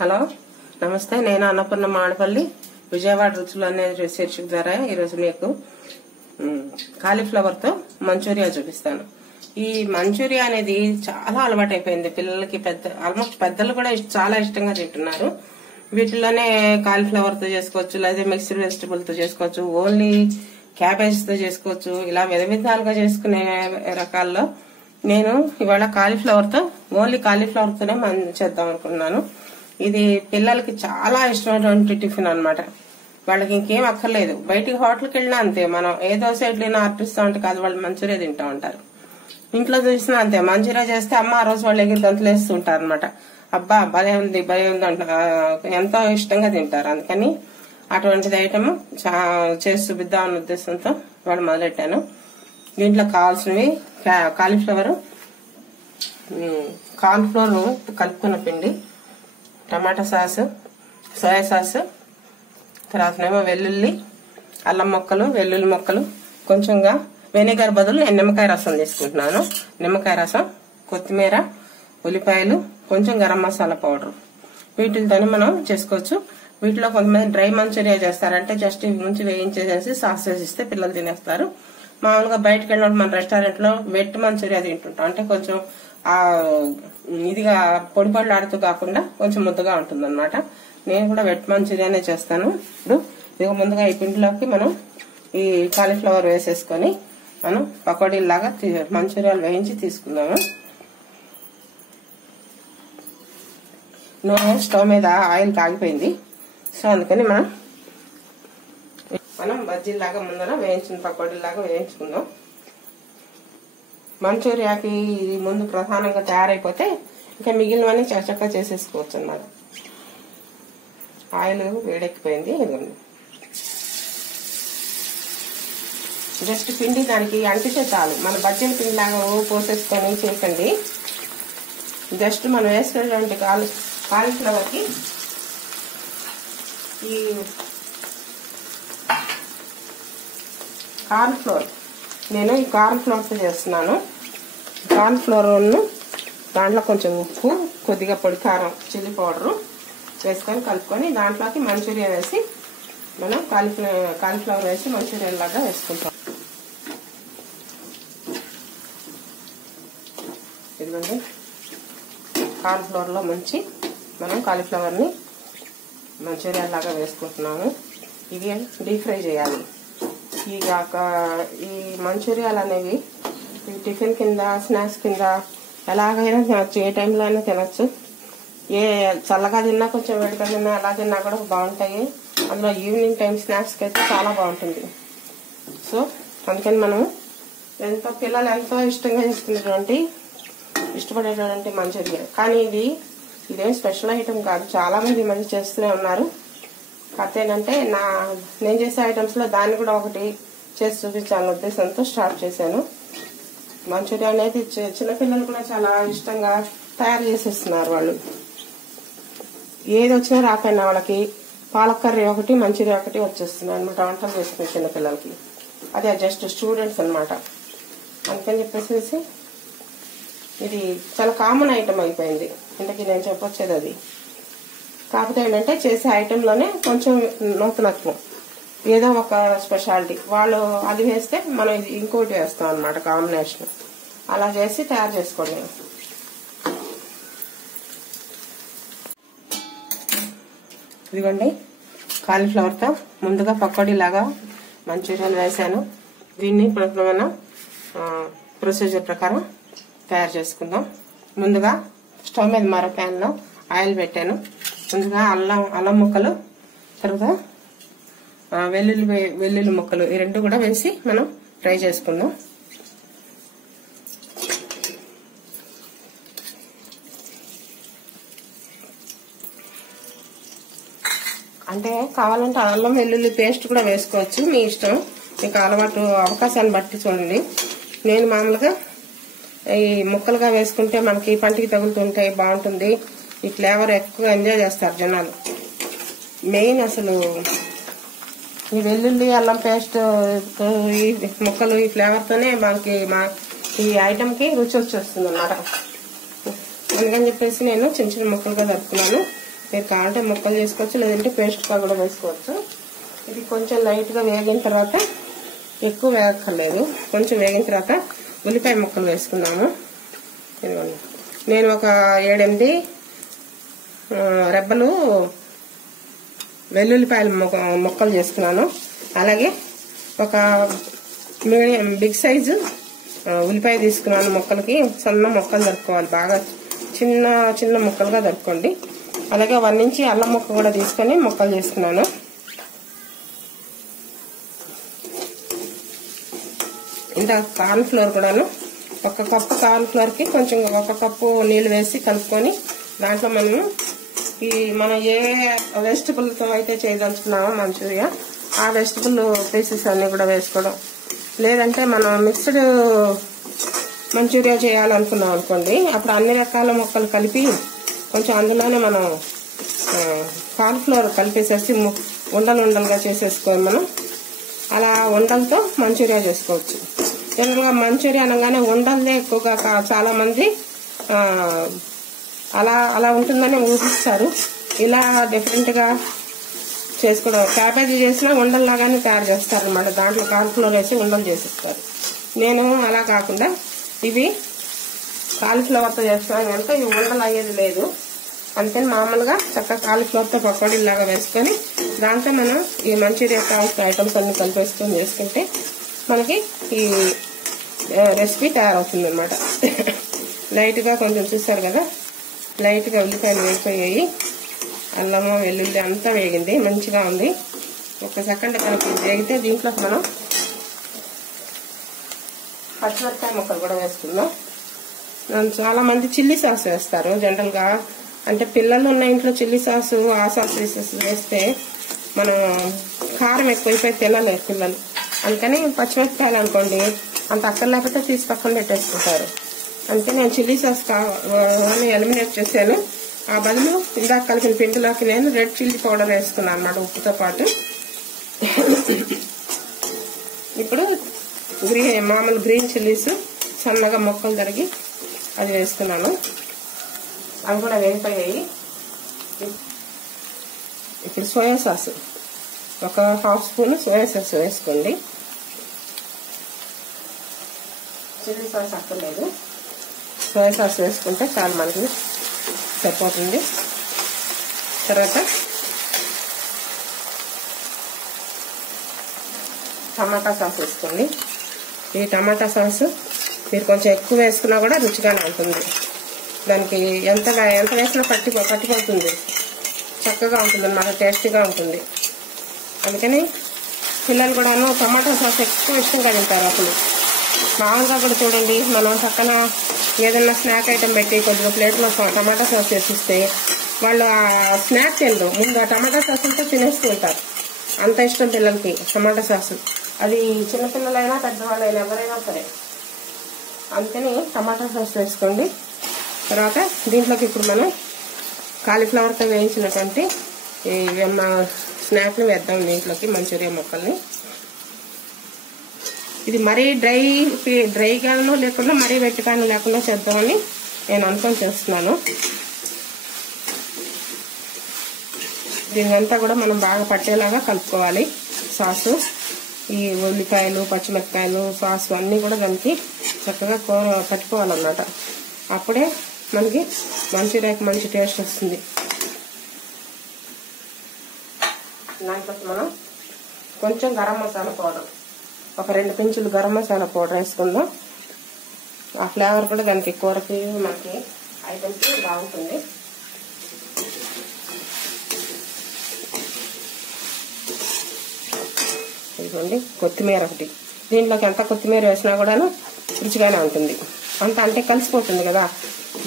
Hello నమస్తే, నేను అన్నపూర్ణ మాడపల్లి విజయవాడ రుచులు అనే శీర్షిక ద్వారా ఈరోజు మీకు కాలీఫ్లవర్ తో మంచూరియా చూపిస్తాను. ఈ మంచూరియా అనేది చాలా అలవాటు అయిపోయింది పిల్లలకి, ఆల్మోస్ట్ పెద్దలు కూడా చాలా ఇష్టంగా తింటున్నారు. వీటిలోనే కాలీఫ్లవర్ తో చేసుకోవచ్చు, లేదా మిక్స్డ్ వెజిటబుల్ తో చేసుకోవచ్చు, ఓన్లీ క్యాబేజ్ తో చేసుకోవచ్చు. ఇలా విధాలుగా చేసుకునే రకాల్లో నేను ఇవాళ కాలీఫ్లవర్ తో, ఓన్లీ కాలీఫ్లవర్ తోనే చేద్దాం అనుకున్నాను. ఇది పిల్లలకి చాలా ఇష్టమైనటువంటి టిఫిన్ అన్నమాట. వాళ్ళకి ఇంకేం అక్కర్లేదు. బయటికి హోటల్కి వెళ్ళినా అంతే, మనం ఏ దోశ ఇడ్లీనా ఆర్పిస్తా ఉంటే కాదు, వాళ్ళు మంచూరియా తింటా ఉంటారు. ఇంట్లో చూసినా అంతే, మంచూరియా చేస్తే అమ్మ ఆ రోజు వాళ్ళు ఎగిరి గంతులు వేస్తూ ఉంటారు అనమాట. అబ్బా భలే ఉంది అంట, ఎంతో ఇష్టంగా తింటారు. అందుకని అటువంటిది ఐటమ్ చేసి చూపిద్దామన్న ఉద్దేశంతో వాళ్ళు మొదలెట్టాను. దీంట్లో కావాల్సినవి కాలీఫ్లవర్, కార్న్ఫ్లోర్ కలుపుకున్న పిండి, టమాటా సాస్, సోయా సాస్, తర్వాతనేమో వెల్లుల్లి, అల్లం ముక్కలు, వెల్లుల్లి ముక్కలు, కొంచెంగా వెనిగర్ బదులు నేను నిమ్మకాయ రసం తీసుకుంటున్నాను. నిమ్మకాయ రసం, కొత్తిమీర, ఉల్లిపాయలు, కొంచెం గరం మసాలా పౌడర్. వీటితోనే మనం చేసుకోవచ్చు. వీటిలో కొంతమంది డ్రై మంచూరియా చేస్తారంటే జస్ట్ ఇవి నుంచి వేయించేసేసి సాస్ వేసిస్తే పిల్లలు తినేస్తారు. మామూలుగా బయటకు వెళ్ళినప్పుడు మన రెస్టారెంట్ లో వెట్ మంచూరియా తింటుంటాం, అంటే కొంచెం ఇదిగా పొడి పొడిలాడుతూ కాకుండా కొంచెం ముద్దగా ఉంటుంది అనమాట. నేను కూడా వెట్ మంచూరియానే చేస్తాను. ఇప్పుడు ఇదిగో ముందుగా ఈ పిండిలోకి మనం ఈ కాలీఫ్లవర్ వేసేసుకొని మనం పకోడీలాగా మంచూరియాలు వేయించి తీసుకుందాము. నూనె స్టవ్ మీద ఆయిల్ కాగిపోయింది, సో అందుకని మనం బజ్జీలాగా ముందర వేయించిన పకోడీలాగా వేయించుకుందాం. మంచూరియాకి ముందు ప్రధానంగా తయారైపోతే ఇంకా మిగిలినవన్నీ చక్కగా చేసేసుకోవచ్చు అన్నమాట. ఆయిల్ వేడెక్కిపోయింది. ఇదిగోండి, జస్ట్ పిండి దానికి అంటితే చాలు. మన బజ్జీల పిండిలాగా పోసేసుకొని చేయకండి. జస్ట్ మనం వేసుకునేటువంటి కాలీఫ్లవర్కి ఈ కార్న్ఫ్లోర్, నేను ఈ కార్న్ఫ్లోర్తో చేస్తున్నాను. కార్న్ఫ్లోర్ను దాంట్లో కొంచెం ఉప్పు, కొద్దిగా పొడి కారం, చిల్లీ పౌడరు వేసుకొని కలుపుకొని దాంట్లోకి మంచూరియా వేసి మనం కాలీఫ్లవర్ వేసి మంచూరియా లాగా వేసుకుంటాం. ఇదిగోండి, కార్న్ఫ్లోర్లో ముంచి మనం కాలీఫ్లవర్ని మంచూరియా లాగా వేసుకుంటున్నాము. ఇవి డీప్ ఫ్రై చేయాలి. ఈ మంచూరియాలు అనేవి టిఫిన్ కింద, స్నాక్స్ కింద ఎలాగైనా తినచ్చు, ఏ టైంలో అయినా తినచ్చు. ఏ చల్లగా తిన్నా, కొంచెం వేడిగా తిన్నా, ఎలా తిన్నా కూడా బాగుంటాయి. అందులో ఈవినింగ్ టైం స్నాక్స్కి అయితే చాలా బాగుంటుంది. సో అందుకని మనం పిల్లలు ఎంతో ఇష్టంగా ఇష్టపడేటువంటి మంచూరియా. కానీ ఇదేం స్పెషల్ ఐటమ్ కాదు, చాలా మంది మంచి చేస్తూనే ఉన్నారు. కాకపోతే ఏంటంటే నేను చేసే ఐటమ్స్ లో దాన్ని కూడా ఒకటి చేసి చూపించాలనే ఉద్దేశంతో స్టార్ట్ చేశాను. మంచూరియా అనేది చిన్నపిల్లలు కూడా చాలా ఇష్టంగా తయారు చేసేస్తున్నారు. వాళ్ళు ఏది వచ్చినా రాకపోయినా వాళ్ళకి పాలక్ కర్రీ ఒకటి, మంచూరియా ఒకటి వచ్చేస్తున్నాయి అనమాట వంటలు చేసుకునే చిన్నపిల్లలకి. అదే జస్ట్ స్టూడెంట్స్ అనమాట. అందుకని చెప్పేసి ఇది చాలా కామన్ ఐటమ్ అయిపోయింది. ఇంతకీ నేను చెప్పొచ్చేది అది. కాకపోతే ఏంటంటే చేసే ఐటెంలోనే కొంచెం నూతనత్వం, ఏదో ఒక స్పెషాలిటీ. వాళ్ళు అది వేస్తే మనం ఇది ఇంకోటి వేస్తాం అనమాట, కాంబినేషన్. అలా చేసి తయారు చేసుకోండి. ఇదిగోండి, కాలీఫ్లవర్తో ముందుగా పకోడీలాగా మంచూరియాలు వేసాను. దీన్ని ఇప్పుడు మనం ప్రొసీజర్ ప్రకారం తయారు చేసుకుందాం. ముందుగా స్టవ్ మీద మరో ప్యాన్లో ఆయిల్ పెట్టాను. ముందుగా అల్లం ముక్కలు, తర్వాత వెల్లుల్లి ముక్కలు, ఈ రెండు కూడా వేసి మనం ఫ్రై చేసుకుందాం. అంటే కావాలంటే అల్లం వెల్లుల్లి పేస్ట్ కూడా వేసుకోవచ్చు, మీ ఇష్టం, మీకు అలవాటు అవకాశాన్ని బట్టి చూడండి. నేను మామూలుగా ఈ ముక్కలుగా వేసుకుంటే మనకి పంటికి తగులుతుంటే బాగుంటుంది. ఈ ఫ్లేవర్ ఎక్కువ ఎంజాయ్ చేస్తారు జనాలు. మెయిన్ అసలు ఈ వెల్లుల్లి, అల్లం పేస్ట్, ఈ ముక్కలు, ఈ ఫ్లేవర్తోనే మనకి ఈ ఐటమ్కి రుచి వచ్చేస్తుంది అన్నమాట. అందుకని చెప్పేసి నేను చిన్న చిన్న ముక్కలుగా తరుపుకున్నాను. మీరు కావాలంటే ముక్కలు చేసుకోవచ్చు, లేదంటే పేస్ట్గా కూడా వేసుకోవచ్చు. ఇది కొంచెం లైట్గా వేగిన తర్వాత, ఎక్కువ వేగక్కర్లేదు, కొంచెం వేగిన తర్వాత ఉల్లిపాయ ముక్కలు వేసుకున్నాము. ఇదిగోండి, నేను ఒక 7-8 రెబ్బలు వెల్లుల్లిపాయలు ముక్కలు చేసుకున్నాను. అలాగే ఒక మీడియం బిగ్ సైజు ఉల్లిపాయ తీసుకున్నాను. ముక్కలకి సన్న ముక్కలు దొరుకుకోవాలి, బాగా చిన్న చిన్న ముక్కలుగా దొరుకుకోండి. అలాగే 1 ఇంచ్ అల్లం ముక్క కూడా తీసుకొని ముక్కలు చేసుకున్నాను. ఇంత కార్న్ ఫ్లోర్ కూడాను 1 కప్పు కార్న్ ఫ్లోర్ కి కొంచెం 1 కప్పు నీళ్లు వేసి కలుపుకొని, దాంట్లో మనం ఏ వెజిటబుల్ తో అయితే చేయదలుచుకున్నామో మంచూరియా, ఆ వెజిటబుల్ పీసెస్ అన్ని కూడా వేసుకోవడం. లేదంటే మనం మిక్స్డ్ మంచూరియా చేయాలనుకున్నాం అనుకోండి, అప్పుడు అన్ని రకాల ముక్కలు కలిపి కొంచెం అందులోనే మనం కార్న్ ఫ్లోర్ కలిపేసేసి ఉండలుగా చేసేసుకోవాలి. మనం అలా ఉండలతో మంచూరియా చేసుకోవచ్చు. జనరల్ గా మంచూరియా అనగానే ఉండలే ఎక్కువగా చాలా మంది అలా ఉంటుందని ఊహిస్తారు. ఇలా డిఫరెంట్ గా చేసుకోవడం, క్యాబేజీ చేసినా ఉండల్లాగానే తయారు చేస్తారు అన్నమాట. దాంట్లో కార్న్ ఫ్లోర్ వేసి ఉండలు చేసిస్తారు. నేను అలా కాకుండా ఇవి కాలీఫ్లవర్ తో చేస్తున్నాను కనుక ఇవి ఉండలు అయ్యేది లేదు. అంతే మామూలుగా చక్కగా కాలీఫ్లవర్ తో పకోడీలాగా వేసుకొని దాంతో మనం ఈ మంచూరియా కావాల్సిన ఐటమ్స్ అన్ని కలిపేసుకొని చేసుకుంటే మనకి ఈ రెసిపీ తయారవుతుంది అనమాట. లైట్ గా కొంచెం చూసారు కదా, లైట్ గా ఉల్లిపాయలు వేగిపోయాయి, అల్లము వెల్లుల్లి అంతా వేగింది, మంచిగా ఉంది. 1 సెకండ్ కనుక వేగితే దీంట్లో మనం పచ్చిమిరపకాయ ముక్కలు కూడా వేసుకుందాం. చాలా మంది చిల్లీ సాస్ వేస్తారు జనరల్ గా. అంటే పిల్లలు ఉన్న ఇంట్లో చిల్లీ సాస్, ఆ సాస్ వేస్తే మనం కారం ఎక్కువైపోయి తినలేరు పిల్లలు. అందుకని పచ్చిమిరపకాయలు అనుకోండి అంత అక్కర్లేకపోతే తీసి పక్కన పెట్టేసుకుంటారు. అంటే నేను చిల్లీ సాస్ ఎలిమినేట్ చేశాను. ఆ బదులు ఇందాక కలిపిన పిండిలోకి నేను రెడ్ చిల్లీ పౌడర్ వేసుకున్నాను అన్నమాట, ఉప్పుతో పాటు. ఇప్పుడు మామూలు గ్రీన్ చిల్లీస్ సన్నగా ముక్కలు తరిగి అది వేసుకున్నాను. అవి కూడా వేగిపోయాయి. ఇప్పుడు soya sauce 1/2 spoon soya sauce వేసుకోండి. చిల్లీ సాస్ అక్కర్లేదు, సోయా సాస్ వేసుకుంటే చాలా మనకి సరిపోతుంది. తర్వాత టమాటా సాస్ వేసుకోండి. ఈ టమాటా సాస్ మీరు కొంచెం ఎక్కువ వేసుకున్నా కూడా రుచిగానే ఉంటుంది. దానికి ఎంత వేసినా పట్టిపోతుంది, చక్కగా ఉంటుంది అన్నమాట, టేస్టీగా ఉంటుంది. అందుకని పిల్లలు కూడాను టమాటా సాస్ ఎక్కువ ఇష్టంగా తింటారు. అసలు మామూలుగా కూడా చూడండి, మనం పక్కన ఏదన్నా స్నాక్ ఐటమ్ పెట్టి కొద్దిగా ప్లేట్లో టమాటా సాస్ వేసిస్తే వాళ్ళు ఆ స్నాక్ తినరు, ముందు ఆ టమాటా సాస్ ఉంటే తినేస్తూ ఉంటారు. అంత ఇష్టం పిల్లలకి టమాటా సాస్. అది చిన్నపిల్లలైనా పెద్దవాళ్ళైనా ఎవరైనా సరే. అందుకని టమాటా సాస్ వేసుకోండి. తర్వాత దీంట్లోకి ఇప్పుడు మనం కాలీఫ్లవర్తో వేయించినటువంటి స్నాక్ని వేద్దాం దీంట్లోకి, మంచూరియా ముక్కల్ని. ఇది మరీ డ్రైగాను లేకుండా మరీ వెట్టుగాను లేకుండా చేద్దామని నేను అనుకొని చేస్తున్నాను. దీనంతా కూడా మనం బాగా పట్టేలాగా కలుపుకోవాలి. సాసు, ఈ ఉల్లిపాయలు, పచ్చిమిరపకాయలు, సాసు అన్నీ కూడా దానికి చక్కగా పట్టుకోవాలన్నమాట. అప్పుడే మనకి మంచూరియాకి మంచి టేస్ట్ వస్తుంది. దాంట్లో మనం కొంచెం గరం మసాలా పౌడర్, ఒక 2 పించులు గరం మసాలా పౌడర్ వేసుకుందాం. ఆ ఫ్లేవర్ కూడా దానికి కూరకి మనకి ఐటమ్స్ బాగుంటుంది. ఇదిగోండి కొత్తిమీర ఒకటి. దీంట్లోకి ఎంత కొత్తిమీర వేసినా కూడాను రుచిగానే ఉంటుంది. అంటే కలిసిపోతుంది కదా,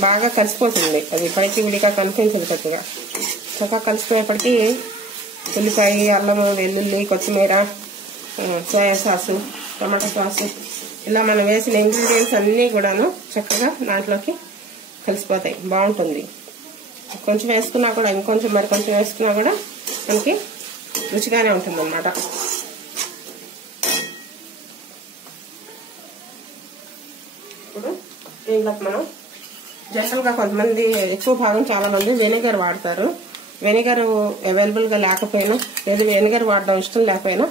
బాగా కలిసిపోతుంది. అది పైకి విడిగా కనిపించదు కొద్దిగా. చక్కగా కలిసిపోయేప్పటికీ ఉల్లిపాయ, అల్లము, వెల్లుల్లి, కొత్తిమీర, సోయా సాసు, టమాటా సాసు ఇలా మనం వేసిన ఇంగ్రీడియంట్స్ అన్నీ కూడాను చక్కగా దాంట్లోకి కలిసిపోతాయి. బాగుంటుంది. కొంచెం వేసుకున్నా కూడా ఇంకొంచెం మరికొంచెం వేసుకున్నా కూడా మనకి రుచిగానే ఉంటుంది అన్నమాట. ఇప్పుడు దీంట్లోకి మనం జనరల్ గా కొంతమంది ఎక్కువ భాగం చాలా మంది వెనిగర్ వాడతారు. వెనిగర్ అవైలబుల్ గా లేకపోయినా లేదా వెనిగర్ వాడడం ఇష్టం లేకపోయినా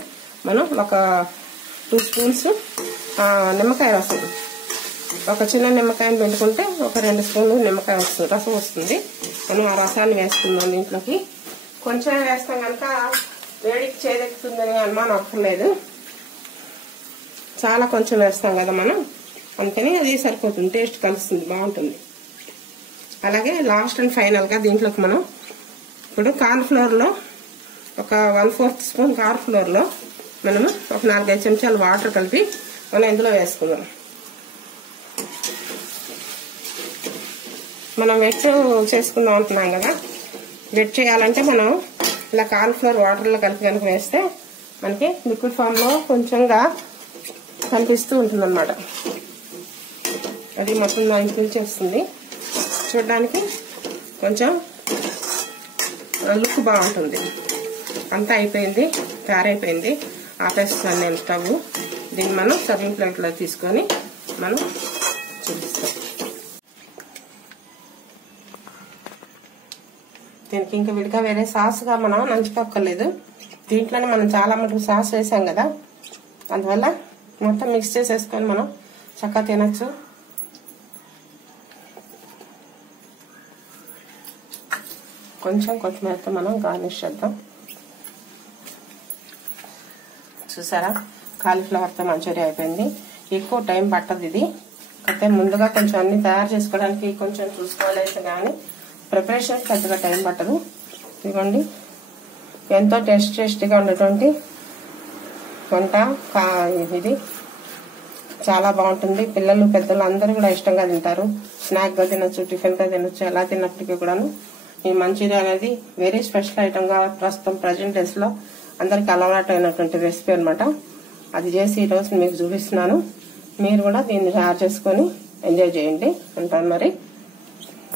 మనం ఒక 2 స్పూన్స్ నిమ్మకాయ రసం, ఒక చిన్న నిమ్మకాయని పిండుకుంటే ఒక 2 స్పూన్లు నిమ్మకాయ రసం వస్తుంది. మనం ఆ రసాన్ని వేసుకుందాం. దీంట్లోకి కొంచెం వేస్తాం కనుక వేడికి చేదెక్కుతుందని అనుమానం అక్కర్లేదు. చాలా కొంచెం వేస్తాం కదా మనం, అందుకని అది సరిపోతుంది, టేస్ట్ కలుస్తుంది, బాగుంటుంది. అలాగే లాస్ట్ అండ్ ఫైనల్ గా దీంట్లోకి మనం ఇప్పుడు కార్న్ ఫ్లోర్ లో ఒక 1/4 స్పూన్ కార్న్ ఫ్లోర్ లో మనము ఒక 4-5 చెంచాలు వాటర్ కలిపి మనం ఇందులో వేసుకుందాం. మనం వెట్ చేసుకుందాం అంటున్నాం కదా, వెట్ చేయాలంటే మనం ఇలా కార్న్ ఫ్లోర్ వాటర్లో కలిపి కనుక వేస్తే మనకి లిక్విడ్ ఫామ్ లో కొంచెంగా కనిపిస్తూ ఉంటుంది అన్నమాట. అది మొత్తం దానికి పిలిచేస్తుంది, చూడడానికి కొంచెం లుక్ బాగుంటుంది. అంతా అయిపోయింది, తయారైపోయింది. ఆపేస్తాను నేను స్టవ్. దీన్ని మనం సర్వింగ్ ప్లేట్లో తీసుకొని మనం చూపిస్తాం. దీనికి ఇంకా విడిగా వేరే సాస్గా మనం నంచుకోక్కర్లేదు. దీంట్లోనే మనం చాలా మటుకు సాస్ వేసాం కదా, అందువల్ల మొత్తం మిక్స్ చేసేసుకొని మనం చక్కగా తినచ్చు. కొంచెం కొత్తిమీరతో మనం గార్నిష్ చేద్దాం. చూసారా, కాలీఫ్లవర్తో మంచూరియా అయిపోయింది. ఎక్కువ టైం పట్టదు ఇది, అయితే ముందుగా కొంచెం అన్ని తయారు చేసుకోవడానికి కొంచెం చూసుకోలేదు కానీ ప్రిపరేషన్ పెద్దగా టైం పట్టదు. ఇదిగోండి, ఎంతో టేస్టీగా ఉన్నటువంటి వంట ఇది చాలా బాగుంటుంది. పిల్లలు పెద్దలు అందరూ కూడా ఇష్టంగా తింటారు. స్నాక్ గా తినొచ్చు, టిఫిన్ గా తినొచ్చు, ఎలా తిన్నప్పటికీ కూడాను ఈ మంచూరియా అనేది వెరీ స్పెషల్ ఐటమ్ గా ప్రస్తుతం ప్రజెంట్ డేస్ లో అందరికి అలవాటు అయినటువంటి రెసిపీ అనమాట. అది చేసి ఈరోజు మీకు చూపిస్తున్నాను. మీరు కూడా దీన్ని తయారు చేసుకొని ఎంజాయ్ చేయండి అంటాను మరి.